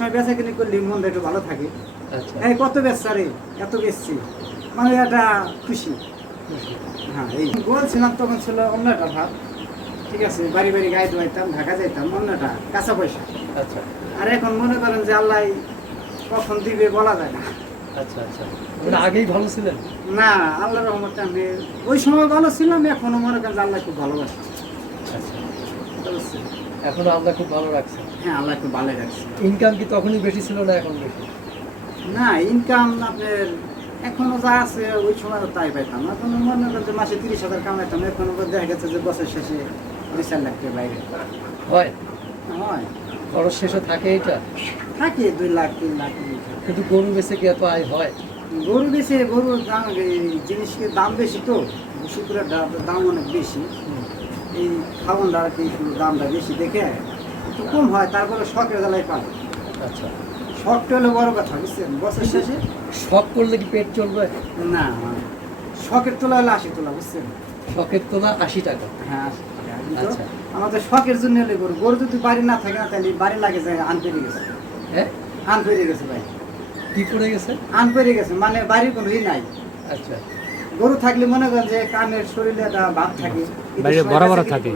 সময় বেচা কিনে করলে মনটা একটু ভালো থাকে। আচ্ছা এই কত বেচছা রে, এত বেচছি, মানে একটা খুশি। হ্যাঁ, এই বলছিলাম তখন ছিল অন্য একটা ভাব। ঠিক আছে, বাড়ি বাড়ি গায়ে ধোয়াইতাম, ঢাকা যাইতাম, অন্যটা কাঁচা পয়সা। আচ্ছা আর এখন মনে করেন যে আল্লাহ কখন দিবে বলা যায় না। আচ্ছা আচ্ছা মানে আগেই ভালো ছিলেন? না, আল্লাহর রহমতে আমি ওই সময় ভালো ছিলাম, এখনো মনে করেন যে আল্লাহ খুব ভালোবাসে। আচ্ছা বুঝছেন? এখন আল্লাহ খুব ভালো রাখছে। হ্যাঁ, আল্লাহ খুব ভালো রাখছে। ইনকাম কি তখনই বেশি ছিল না এখন বেশি? না, ইনকাম আপনার এখনো যা আছে ওই সময় তাই পাইতাম। এখন মনে করেন যে মাসে 30,000 কামাইতাম, এখন দেখা গেছে যে বছর শেষে 2-4 লাখ টাকা বাইরে হয় হয়। খরচ শেষে থাকে এটা, থাকে 2 লাখ 3 লাখ। কিন্তু গরু বেচে কি এত আয় হয়? গরু বেশি, গরুর দাম জিনিসের দাম বেশি, তো শুকুরের দাম অনেক বেশি। এই খাওয়ানটা আর কি একটু দামটা বেশি দেখে একটু কম হয়, তারপরে শখের জ্বালায় পাবে। আচ্ছা শখটা হলো বড় কথা, বুঝছেন? বছর শেষে শখ করলে কি পেট চলবে? না, শখের তোলা হলো 80 তোলা, বুঝছেন? শখের তোলা 80 টাকা। হ্যাঁ, 80 টাকা। কিন্তু আচ্ছা আমাদের শখের জন্য হলে গরু, গরু যদি বাড়ি না থাকে না, তাহলে বাড়ি লাগে যায় আন পেরে গেছে। হ্যাঁ আন পেরে গেছে ভাই, কি করে গেছে? আন পেরে গেছে মানে বাড়ির কোনো ই নাই। আচ্ছা গরু থাকলে মনে করেন যে কানের শরীরে একটা ভাব থাকে, বাইরে বড় বড় থাকে।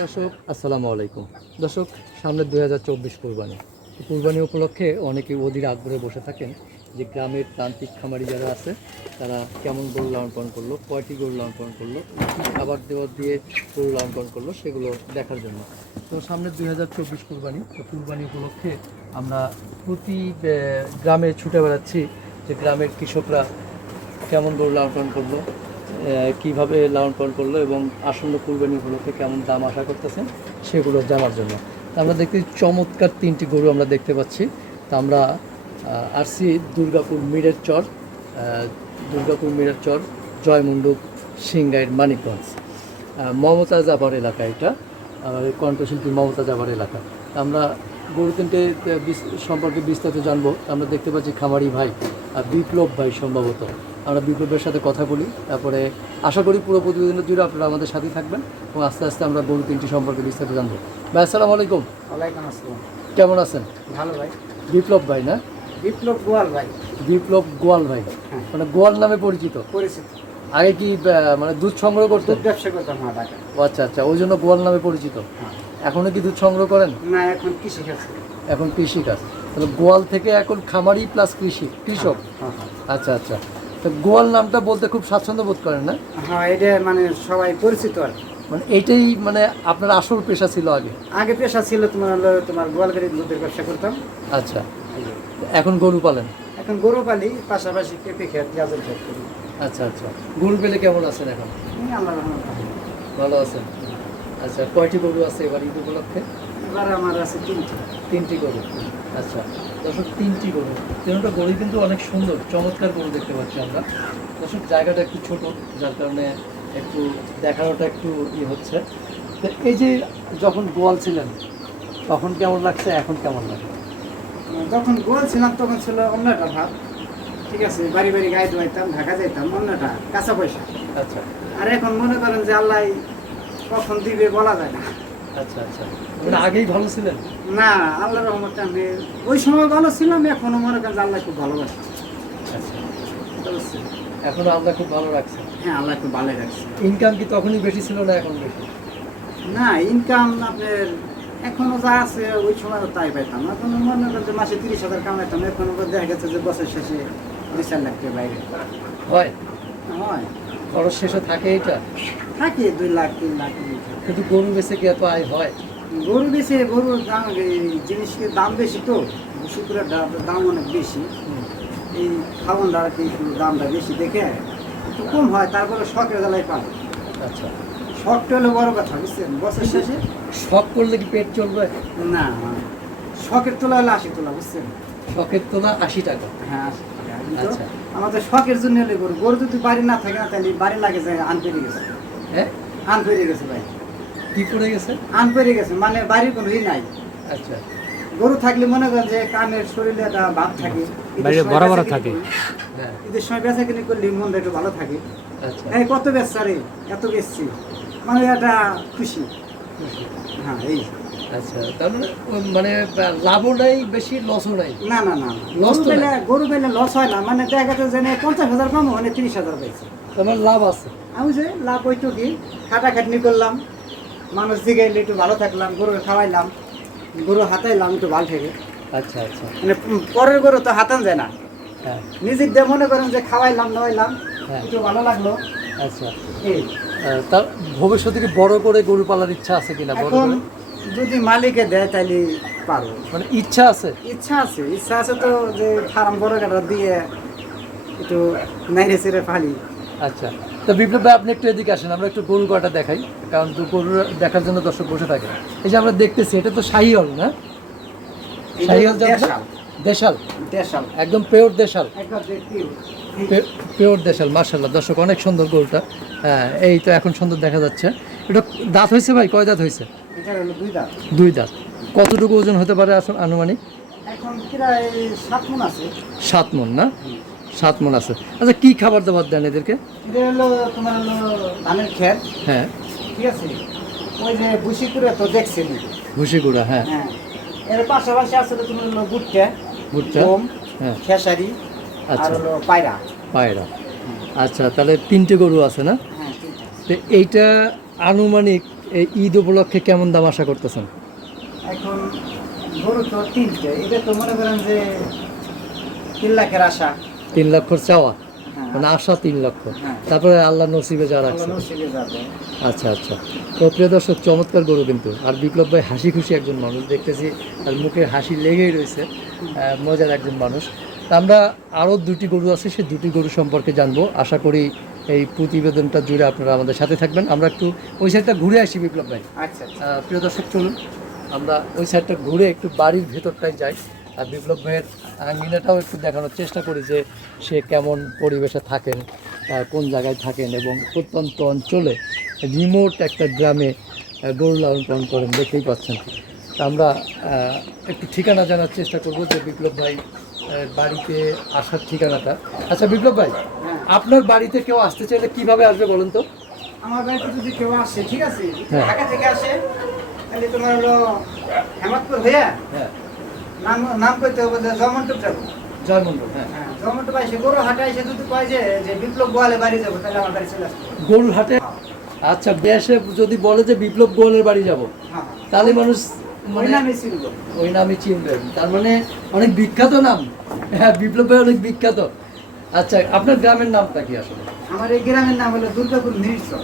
দর্শক আসসালামু আলাইকুম। দর্শক, সামনে 2024 কুরবানি। কুরবানি উপলক্ষে অনেকে অধীর আগ্রহে বসে থাকেন যে গ্রামের তান্ত্রিক খামারি যারা আছে তারা কেমন গরু লালন পালন করলো, কয়টি গরু লালন পালন করলো, কী খাবার দেওয়ার দিয়ে গরু লালন পালন করলো, সেগুলো দেখার জন্য। তো সামনে 2024 কুরবানি, তো কুরবানি উপলক্ষে আমরা প্রতি গ্রামে ছুটে বেড়াচ্ছি যে গ্রামের কৃষকরা কেমন গরু লালন পালন করলো, কীভাবে লালন পালন করলো এবং আসন্ন কুরবানি উপলক্ষে কেমন দাম আশা করতেছেন সেগুলো জানার জন্য। তা আমরা দেখতে চমৎকার 3টি গরু আমরা দেখতে পাচ্ছি। তা আমরা আসছি দুর্গাপুর মিরের চর জয়মন্ডপ সিংগাইর মানিকগঞ্জ মমতা জাবার এলাকা। এটা আমাদের কণ্ঠশিল্পী মমতা জাবার এলাকা। আমরা গরু 3টে সম্পর্কে বিস্তারিত জানবো। আমরা দেখতে পাচ্ছি খামারি ভাই বিপ্লব ভাই, সম্ভবত আমরা বিপ্লবের সাথে কথা বলি, তারপরে আশা করি পুরো প্রতিবেদনের জুড়ে আপনারা আমাদের সাথেই থাকবেন এবং আস্তে আস্তে আমরা গরু 3টি সম্পর্কে বিস্তারিত জানবো। ভাই আসসালামু আলাইকুম। ওয়ালাইকুম আসসালাম। কেমন আছেন? ভালো ভাই। বিপ্লব ভাই না? বিপ্লব গোয়াল ভাই। বিপ্লব গোয়াল ভাই, হ্যাঁ। মানে গোয়াল নামে পরিচিত। পরিচিত। আগে কি মানে দুধ সংগ্রহ করতেন? দুধ ব্যবসা করতাম, হ্যাঁ, ঢাকা। ও আচ্ছা আচ্ছা, ওই জন্য গোয়াল নামে পরিচিত। হ্যাঁ। এখনো কি দুধ সংগ্রহ করেন? না, এখন কৃষি কাজ করি। এখন কৃষিকাজ, তাহলে গোয়াল থেকে এখন খামারি প্লাস কৃষক। হ্যাঁ, হ্যাঁ। আচ্ছা আচ্ছা, তো গোয়াল নামটা বলতে খুব স্বাচ্ছন্দ্য বোধ করেন না? হ্যাঁ, এটা মানে সবাই পরিচিত আর কি। মানে এইটাই মানে আপনার আসল পেশা ছিল আগে? আগে পেশা ছিল তোমার গোয়ালগাড়ি দুধের ব্যবসা করতাম। আচ্ছা, এখন গরু পালেন? এখন গরু পালি, পাশাপাশি পেঁপে ক্ষেত, গাজর ক্ষেত করি। আচ্ছা আচ্ছা, গরু পেলে কেমন আছেন এখন? আল্লাহ রহমতে ভালো। ভালো আছেন। আচ্ছা, কয়টি গরু আছে এবার ঈদ উপলক্ষে? এবার আমার আছে 3টি। 3টি গরু। আচ্ছা দর্শক, 3টি গরু, 3টা গরু কিন্তু অনেক সুন্দর চমৎকার গরু দেখতে পাচ্ছি আমরা। দর্শক, জায়গাটা একটু ছোট, যার কারণে একটু দেখানোটা একটু হচ্ছে। তো এই যে যখন গোয়াল ছিলেন তখন কেমন লাগছে, এখন কেমন লাগে? যখন গোয়াল ছিলাম তখন ছিল অন্য একটা ভাব। ঠিক আছে, বাড়ি বাড়ি গায়ে ধোয়াইতাম, ঢাকা যাইতাম, অন্যটা কাঁচা পয়সা। আচ্ছা আর এখন মনে করেন যে আল্লাহ কখন দিবে বলা যায় না। আচ্ছা আচ্ছা, মানে আগেই ভালো ছিলেন? না, আল্লাহর রহমতে আমি ওই সময় ভালো ছিলাম, এখনো মনে করেন যে আল্লাহ খুব ভালোবাসে। আচ্ছা, বুঝছেন? এখন আল্লাহ খুব ভালো রাখছে। হ্যাঁ, আল্লাহ খুব ভালো রাখছে। ইনকাম কি তখনই বেশি ছিল না এখন বেশি? না, ইনকাম আপনার এখনো যা আছে ওই সময় তাই পাইতাম। এখন মনে করেন যে মাসে 30,000 কামাইতাম, এখন দেখা গেছে যে বছর শেষে 2-4 লাখ টাকা বাইরে হয়। হয়। খরচ শেষে থাকে এটা, থাকে 2 লাখ 3 লাখ। কিন্তু গরু বেচে কি এত আয় হয়? গরু বেশি, গরুর দাম জিনিসের দাম বেশি, তো শুকুরের দাম অনেক বেশি। এই খাওয়ানটা আর কি একটু দামটা বেশি দেখে একটু কম হয়, তারপরে শখের জ্বালায় পাবে। আচ্ছা, শখটা হলো বড় কথা, বুঝছেন? বছর শেষে শখ করলে কি পেট চলবে? না, শখের তোলা হলো 80 তোলা, বুঝছেন? শখের তোলা 80 টাকা। হ্যাঁ, 80 টাকা। কিন্তু আচ্ছা। আমাদের শখের জন্য হলে গরু, গরু যদি বাড়ি না থাকে না, তাহলে বাড়ি লাগে যায় আন পেরে গেছে। হ্যাঁ, আন পেরে গেছে ভাই, কি করে গেছে? আন পেরে গেছে মানে বাড়ির কোনো ই নাই। আচ্ছা, গরু থাকলে মনে করেন যে কানের শরীরে একটা ভাব থাকে, বাইরে বড় বড় থাকে। হ্যাঁ, ঈদের সময় বেচা কিনে করলে মনটা একটু ভালো থাকে। আচ্ছা এই কত বেচছা রে, এত বেচছি, মানে একটা খুশি। হ্যাঁ, এই আচ্ছা, তার মানে মানে লাভও নাই বেশি, লসও নাই। না না না Loss তো গরু পেলে লস হয় না, মানে দেখা গেছে যে 50,000 পাবো মানে 30,000 পাইছি। তার মানে লাভ আছে। আমি যে লাভ হইতো কি, খাটাখাটনি করলাম, মানুষ জিগাইলে একটু ভালো থাকলাম, গরু খাওয়াইলাম, গরু হাতাইলাম একটু ভালো থেকে। আচ্ছা আচ্ছা, মানে পরের গরু তো হাতান যায় না, হ্যাঁ নিজের দিয়ে মনে করেন যে খাওয়াইলাম দাওয়াইলাম, হ্যাঁ, একটু ভালো লাগলো আচ্ছা। এই। তার ভবিষ্যতে কি বড় করে গরু পালার ইচ্ছা আছে কিনা? বড় এখন করে যদি মালিকে দেয় তাহলে পারবো। মানে ইচ্ছা আছে। ইচ্ছা আছে তো, যে ফার্ম বড় কাটা দিয়ে একটু নাইরে চেড়ে ফালি। আচ্ছা, তো বিপ্লব ভাই আপনি একটু এদিকে আসেন, আমরা একটু গরু কটা দেখাই, কারণ তো গরু দেখার জন্য দর্শক বসে থাকে। এই যে আমরা দেখতেছি, এটা তো শাহিওয়াল না? শাহিওয়াল জাত না? দেশাল দেশাল, দেশাল একদম পিওর দেশাল, একবার দেখি। পিওর দেশাল। মাশাআল্লাহ দর্শক, অনেক সুন্দর গরুটা। হ্যাঁ, এই তো এখন সুন্দর দেখা যাচ্ছে। এটা দাঁত হয়েছে ভাই, কয় দাঁত হয়েছে? এটা হলো 2 দাঁত। 2 দাঁত। কতটুকু ওজন হতে পারে আসলে আনুমানিক? এখন প্রায় 7 মণ আছে। 7 মণ না? 7 মণ আছে। আচ্ছা, কি খাবার দাবার দেন এদেরকে? এটা হলো তোমার হলো ধানের খেত, হ্যাঁ, ঠিক আছে। ওই যে বুসি করে তো দেখছেন। ভুসি গুঁড়া, হ্যাঁ, হ্যাঁ, এর পাশাপাশি আছে তো তোমার হলো ভুট্টা, ভুট্টা, গম, হ্যাঁ, খেসারি, আর আচ্ছা, হলো পায়রা। পায়রা। আচ্ছা, তাহলে 3টে গরু আছে না? হ্যাঁ, ঠিক আছে। তো এইটা আনুমানিক এই ঈদ উপলক্ষে কেমন দাম আশা করতেছেন? এখন গরু তো 3টে, এটা তো মনে করেন যে 3 লাখের আশা। 3 লক্ষর চাওয়া, হ্যাঁ, মানে আশা 3 লক্ষ, হ্যাঁ। তারপরে আল্লাহ নসিবে যা রাখছে। আল্লাহ নসিবে যাবে। আচ্ছা আচ্ছা, তো প্রিয় দর্শক, চমৎকার গরু কিন্তু। আর বিপ্লব ভাই হাসি খুশি একজন মানুষ দেখতেছি, আর মুখে হাসি লেগেই রয়েছে, মজার একজন মানুষ। তা আমরা আরও 2টি গরু আছে, সেই 2টি গরু সম্পর্কে জানবো। আশা করি এই প্রতিবেদনটা জুড়ে আপনারা আমাদের সাথে থাকবেন। আমরা একটু ওই সাইডটা ঘুরে আসি বিপ্লব ভাই। আচ্ছা আচ্ছা। প্রিয় দর্শক, চলুন আমরা ওই সাইডটা ঘুরে একটু বাড়ির ভেতরটায় যাই, আর বিপ্লব ভাইয়ের আঙ্গিনাটাও একটু দেখানোর চেষ্টা করি যে সে কেমন পরিবেশে থাকেন, কোন জায়গায় থাকেন, এবং প্রত্যন্ত অঞ্চলে রিমোট একটা গ্রামে গরু লালন পালন করেন, দেখতেই পাচ্ছেন। তা আমরা একটু ঠিকানা জানার চেষ্টা করব যে বিপ্লব ভাই বাড়িতে আসার ঠিকানাটা। আচ্ছা বিপ্লব ভাই, হ্যাঁ, আপনার বাড়িতে কেউ আসতে চাইলে কিভাবে আসবে বলেন তো? আমার বাড়িতে যদি কেউ আসে, ঠিক আছে, যদি হ্যাঁ। ঢাকা থেকে আসে, তাহলে তোমার হলো হেমাদপুর হইয়া হ্যাঁ, নাম কইতে হবে যে জয়মন্টপ যাবো। জয়মন্ডল, হ্যাঁ, হ্যাঁ, জয়মন্টপ এসে গরু হাটে এসে যদি কয় যে বিপ্লব গোয়ালে বাড়ি যাবো, তাহলে আমার বাড়ি চলে আসবে। গরুর হাটে। আচ্ছা, দেশে যদি বলে যে বিপ্লব গোয়ালের বাড়ি যাব, হ্যাঁ, তাহলে মানুষ ওই মানে নামে চিনবো। ওই নামে চিনবেন। তার মানে অনেক বিখ্যাত নাম। হ্যাঁ, বিপ্লব ভাই অনেক বিখ্যাত। আচ্ছা, আপনার গ্রামের নামটা কি আসলে? আমার এই গ্রামের নাম হলো দুর্গাপুর মিরচর।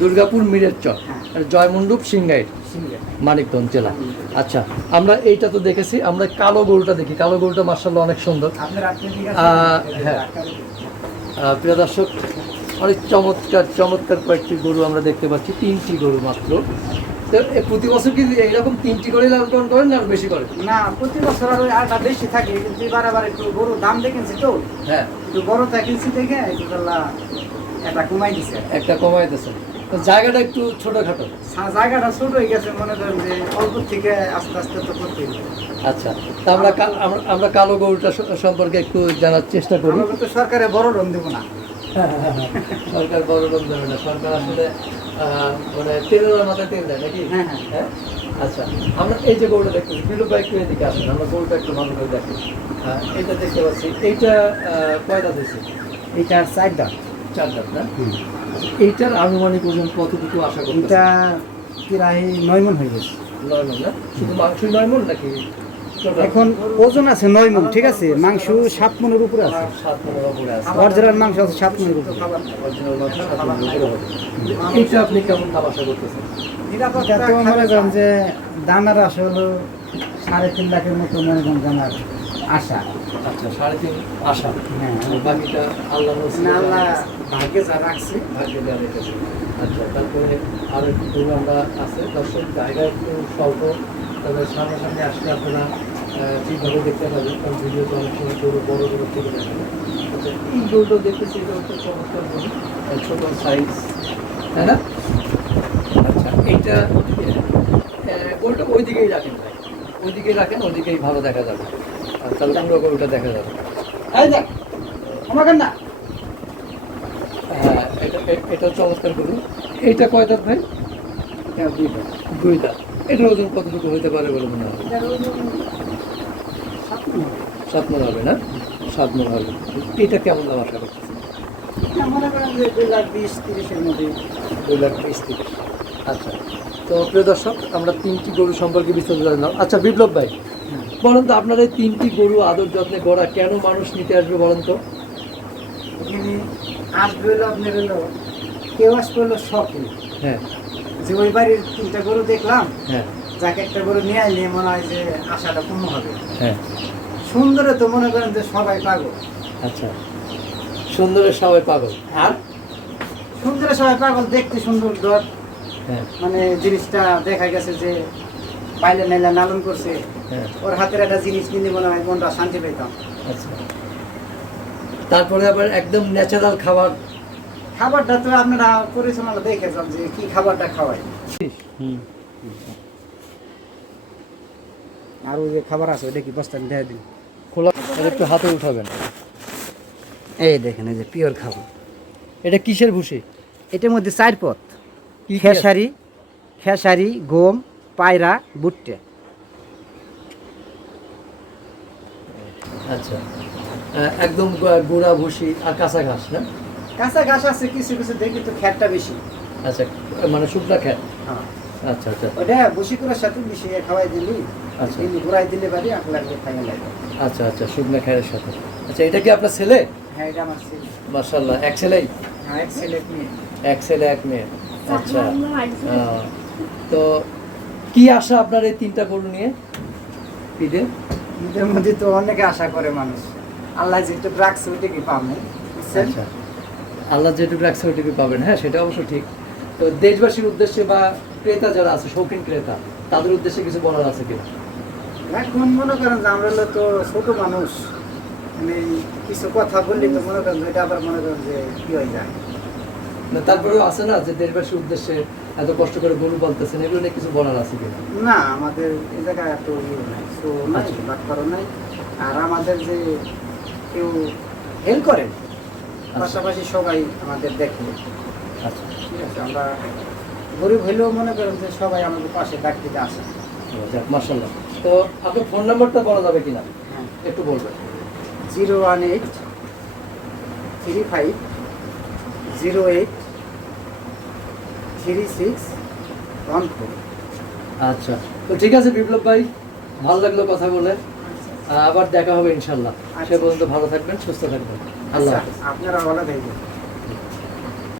দুর্গাপুর মিরের চর, হ্যাঁ। আর জয়মন্ডপ সিংগাইট, মানিকগঞ্জ জেলা। আচ্ছা, আমরা এইটা তো দেখেছি, আমরা কালো গরুটা দেখি। কালো গরুটা মার্শাল্লাহ অনেক সুন্দর। আপনার আপনি ঠিক হ্যাঁ। প্রিয় দর্শক, অনেক চমৎকার চমৎকার কয়েকটি গরু আমরা দেখতে পাচ্ছি, 3টি গরু মাত্র। তো প্রতি বছর কি এইরকম 3টি করে লালন পালন করেন না আর বেশি করেন? না, প্রতি বছর আর ওই আটা বেশি থাকে, কিন্তু এবার আবার একটু গরু দাম দেখেছি তো, হ্যাঁ, একটু বড় কিনছি দেখে একটু এটা কমাই দিছে। একটা কমাই দিয়েছেন। তো জায়গাটা একটু ছোটোখাটো। জায়গাটা ছোট হয়ে গেছে, মনে করেন যে অল্প থেকে আস্তে আস্তে তো করতে হবে। আচ্ছা, তা আমরা কালো গরুটা সম্পর্কে একটু জানার চেষ্টা করি। আমরা তো সরকারে বড় লোন দেবো না। সরকার বড় লোন দেবে না, সরকার আসলে মানে তেলের মাথায় তেল দেয় নাকি? হ্যাঁ, হ্যাঁ। হ্যাঁ, আচ্ছা, আমরা এই যে গরুটা দেখতেছি, বিপ্লব ভাই একটু এদিকে আসেন, আমরা গরুটা একটু ভালো করে দেখি। এইটা দেখতে পাচ্ছি, এইটা কয় দাঁত হয়েছে? এটা 4 দাঁত। 4 দাঁত না? এইটার আনুমানিক ওজন কতটুকু আশা করতেছেন? এটা প্রায় 9 মণ হয়ে গেছে। 9 মণ না? শুধু মাংস 9 মণ নাকি? এখন ওজন আছে 9 মণ, ঠিক আছে, মাংস 7 মণের উপরে আছে। 7 মণের উপরে আছে। অরিজিনাল মাংস আছে 7 মণের উপরে। অরিজিনাল মাংস 7 মণের উপরে হবে। এইটা আপনি কেমন দাম আশা করতেছেন? এটা তো মনে করেন যে দানার আসে হলো 3.5 লাখের মতো, মনে করেন দানার আশা। আচ্ছা, 3.5 আশা। হ্যাঁ, আর বাকিটা আল্লাহ নসিবে আল্লাহ ভাগ্যে যা রাখছে। ভাগ্যে দেওয়া রেখেছে। আচ্ছা, তারপরে আরো একটু গরু আমরা আছে। দর্শক, জায়গা একটু স্বল্প, তবে সামনাসামনি আসলে আপনারা ঠিকভাবে দেখতে পাবেন, কারণ ভিডিওতে অনেক সময় গরু বড় গরু থেকে দেখা যায়। আচ্ছা, এই গরুটা দেখতেছি, এটা হচ্ছে চমৎকার গরু, ছোট সাইজ, তাই না? আচ্ছা, এইটা গরুটা ওই দিকেই রাখেন ভাই, ওই দিকেই রাখেন, ওইদিকেই ভালো দেখা যাবে। আর তাহলে পুরো গরুটা দেখা যাবে। এই দেখ, আমাকে না। হ্যাঁ, এটা চমৎকার গরু। এইটা কয় দাঁত ভাই? এটা 2 দাঁত। 2 দাঁত। এটার ওজন কতটুকু হতে পারে বলে মনে হয়? এটার ওজন 7 মণ হবে। 7 মণ হবে না? 7 মণ হবে। এটা কেমন দাম আশা করতেছেন? এটা মনে করেন যে 2,20,30-এর মধ্যে। 2,20,30। আচ্ছা, তো প্রিয় দর্শক, আমরা 3টি গরু সম্পর্কে বিস্তারিত জানলাম। আচ্ছা বিপ্লব ভাই, বলুন তো আপনার এই 3টি গরু আদর যত্নে গড়া, কেন মানুষ নিতে আসবে বলেন তো? এখানে আসবে হলো আপনার হলো, কেউ আসবে হলো শখে, হ্যাঁ যে ওই বাড়ির 3টা গরু দেখলাম, হ্যাঁ যাকে একটা গরু নিয়ে আইলে মনে হয় যে আশাটা কম হবে। হ্যাঁ। সুন্দরে তো মনে করেন যে সবাই পাগল। আচ্ছা, সুন্দরের সবাই পাগল। আর সুন্দরে সবাই পাগল, দেখতে সুন্দর দর, হ্যাঁ মানে জিনিসটা দেখা গেছে যে পাইলে নাইলে লালন করছে, হ্যাঁ। ওর হাতের একটা জিনিস নিলে মনে হয় মনটা শান্তি পেতাম। আচ্ছা, তারপরে আবার একদম ন্যাচারাল খাবার। খাবারটা তো আপনারা পরিচালনা দেখেছেন যে কি খাবারটা খাওয়াই, হুম। আর ওই যে খাবার আছে ওইটা কি বস্তা দিয়ে দিন। খোলা, এটা একটু হাতে উঠাবেন। এই দেখেন এই যে পিওর খাবার, এটা কিসের ভুসি? এটার মধ্যে 4 পথ, কি কি আছে? খেসারি, গম, পায়রা, ভুট্টে। আচ্ছা, একদম গুঁড়া ভুসি আর কাঁচা ঘাস না? কাঁচা ঘাস আছে কিছু কিছু, দেখি তো খ্যাটটা বেশি। আচ্ছা, মানে শুকনা খ্যাট। হ্যাঁ, আচ্ছা আচ্ছা ওটা ভুসি করার সাথে মিশিয়ে খাওয়াই দিলি, আচ্ছা। দিলি ঘুরাই দিলে বাড়ি আঁক লাগবে খাইয়ে লাগবে। আচ্ছা আচ্ছা, শুকনা খ্যাটের সাথে। আচ্ছা, এটা কি আপনার ছেলে? হ্যাঁ, এটা আমার ছেলে। মাশাআল্লাহ, এক ছেলেই? হ্যাঁ, এক ছেলে এক মেয়ে। এক ছেলে এক মেয়ে। আচ্ছা, তো কি আশা আপনার এই 3টা গরু নিয়ে ঈদে? ঈদের মধ্যে তো অনেকে আশা করে মানুষ, আল্লাহ যেটুকু রাখছে ওইটা কি পাবে, বুঝছেন? আচ্ছা, আল্লাহ যেটুকু রাখছে ওইটুকু পাবেন, হ্যাঁ সেটা অবশ্য ঠিক। তো দেশবাসীর উদ্দেশ্যে বা ক্রেতা যারা আছে, শৌখিন ক্রেতা, তাদের উদ্দেশ্যে কিছু বলার আছে কিনা? এখন মনে করেন যে আমরা হলো তো ছোট মানুষ, মানে কিছু কথা বললি তো মনে করেন যে এটা আবার মনে করেন যে কি হয়ে যায়। না, তারপরেও আছে না যে দেশবাসীর উদ্দেশ্যে এত কষ্ট করে গরু পালতেছেন, এগুলো নিয়ে কিছু বলার আছে কিনা? না, আমাদের এই জায়গায় এত ইয়ে নাই, তো নাই, আচ্ছা। বাট করো নাই। আর আমাদের যে কেউ হেল্প করে, পাশাপাশি সবাই আমাদের দেখে, আচ্ছা, ঠিক আছে? আমরা গরিব হইলেও মনে করেন যে সবাই আমাদের পাশে ডাক দিতে আসে। যাক মাশাআল্লাহ। তো আপনার ফোন নাম্বারটা বলা যাবে কিনা হ্যাঁ, একটু বলবেন? 01835083614। আচ্ছা, তো ঠিক আছে বিপ্লব ভাই, ভালো লাগলো কথা বলে। আবার দেখা হবে ইনশাল্লাহ। সে আচ্ছা। পর্যন্ত ভালো থাকবেন, সুস্থ থাকবেন। আল্লাহ আচ্ছা, হাফেজ। আপনারা ভালো থাকবেন।